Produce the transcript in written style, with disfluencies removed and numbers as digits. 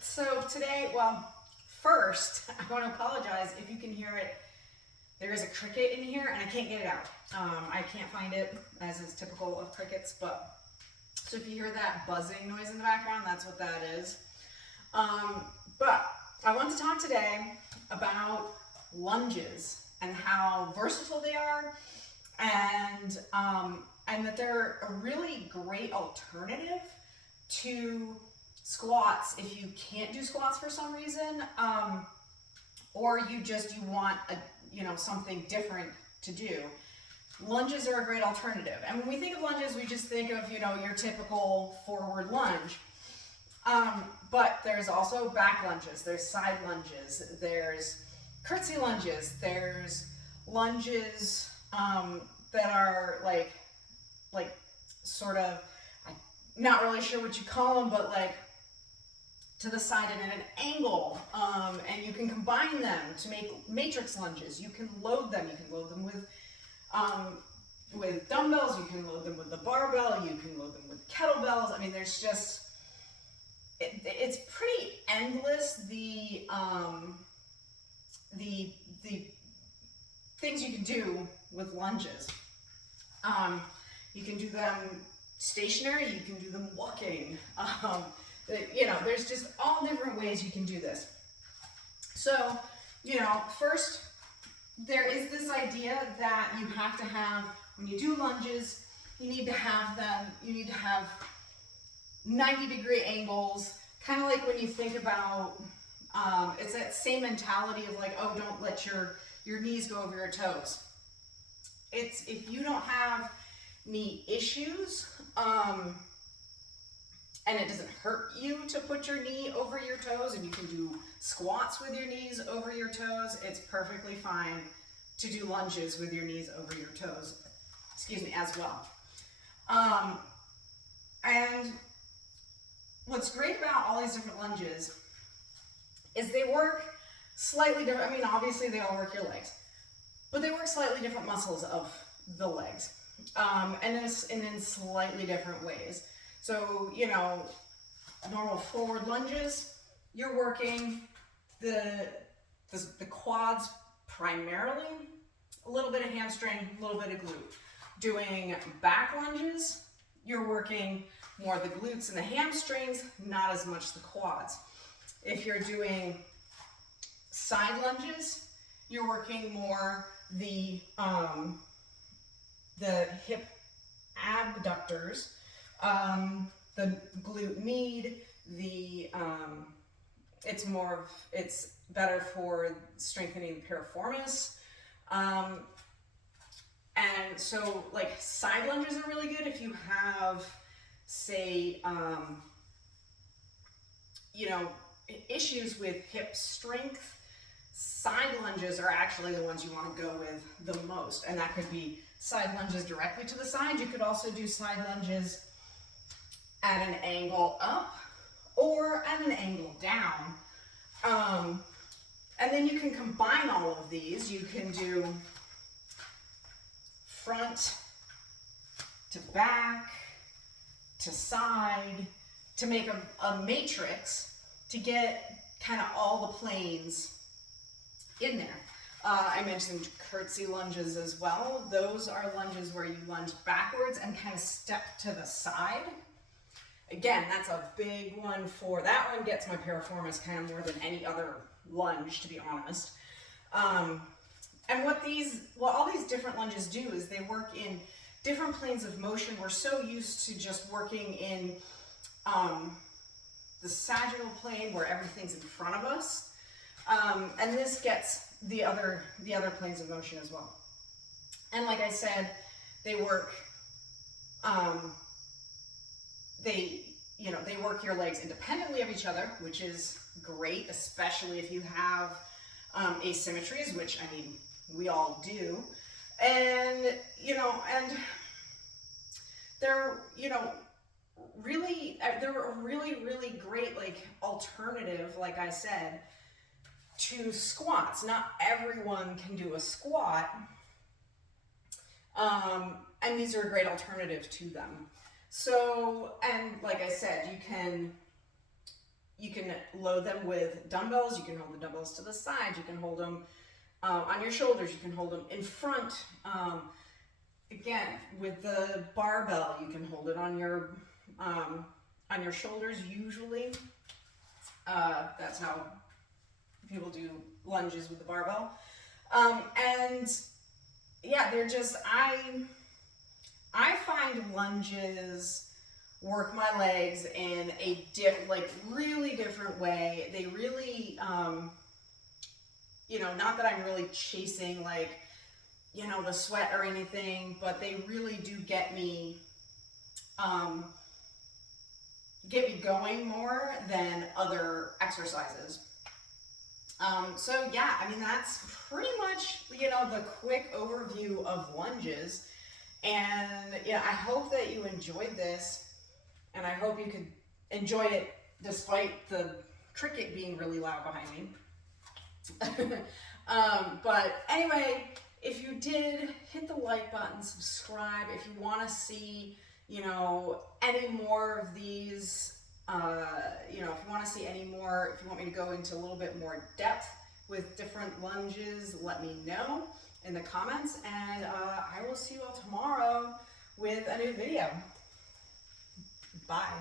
So today, well, first, I want to apologize if you can hear it. There is a cricket in here and I can't get it out. I can't find it, as is typical of crickets, but so if you hear that buzzing noise in the background, that's what that is. But I want to talk today about lunges and how versatile they are, and that they're a really great alternative to squats if you can't do squats for some reason, or you want something different to do. Lunges are a great alternative. And when we think of lunges, we just think of, your typical forward lunge. But there's also back lunges, there's side lunges, there's curtsy lunges, there's lunges that are like sort of, I'm not really sure what you call them, but like to the side and at an angle, and you can combine them to make matrix lunges. You can load them with dumbbells, you can load them with the barbell, you can load them with kettlebells. I mean, there's just, it's pretty endless, the things you can do with lunges. You can do them stationary, you can do them walking. There's just all different ways you can do this. So, first, there is this idea that you have to have, when you do lunges, you need to have 90-degree angles, kind of like when you think about, it's that same mentality of like, oh, don't let your knees go over your toes. It's, if you don't have knee issues, and it doesn't hurt you to put your knee over your toes, and you can do squats with your knees over your toes, it's perfectly fine to do lunges with your knees over your toes, as well. And what's great about all these different lunges is they work slightly different. I mean, obviously they all work your legs, but they work slightly different muscles of the legs, and in slightly different ways. So, normal forward lunges, you're working the quads primarily, a little bit of hamstring, a little bit of glute. Doing back lunges, you're working more the glutes and the hamstrings, not as much the quads. If you're doing side lunges, you're working more the hip abductors, the glute med, it's better for strengthening the piriformis. And so like side lunges are really good if you have, say, issues with hip strength. Side lunges are actually the ones you want to go with the most, and that could be side lunges directly to the side. You could also do side lunges at an angle up or at an angle down. And then you can combine all of these. You can do front to back to side to make a matrix to get kind of all the planes in there. I mentioned curtsy lunges as well. Those are lunges where you lunge backwards and kind of step to the side. Again, that's a big one that one gets my piriformis kind of more than any other lunge, to be honest. And what all these different lunges do is they work in different planes of motion. We're so used to just working in the sagittal plane where everything's in front of us. And this gets the other planes of motion as well. And like I said, they work, they work your legs independently of each other, which is great, especially if you have asymmetries, which I mean, we all do. And, and they're a really great alternative, like I said, to squats. Not everyone can do a squat, and these are a great alternative to them. So, and like I said, you can You can load them with dumbbells. You can hold the dumbbells to the side. You can hold them on your shoulders. You can hold them in front. Again, with the barbell, you can hold it on your shoulders usually. That's how people do lunges with the barbell. And yeah, they're just, I find lunges work my legs in a really different way. They really, you know, not that I'm really chasing like, you know, the sweat or anything, but they really do get me going more than other exercises. So yeah, I mean, that's pretty much, you know, the quick overview of lunges. And yeah, I hope that you enjoyed this, and I hope you could enjoy it despite the cricket being really loud behind me. But anyway, if you did, hit the like button, subscribe. If you want to see, you know, any more of these, you know, if you want to see any more, if you want me to go into a little bit more depth with different lunges, let me know in the comments, and I will see you all tomorrow with a new video. Bye.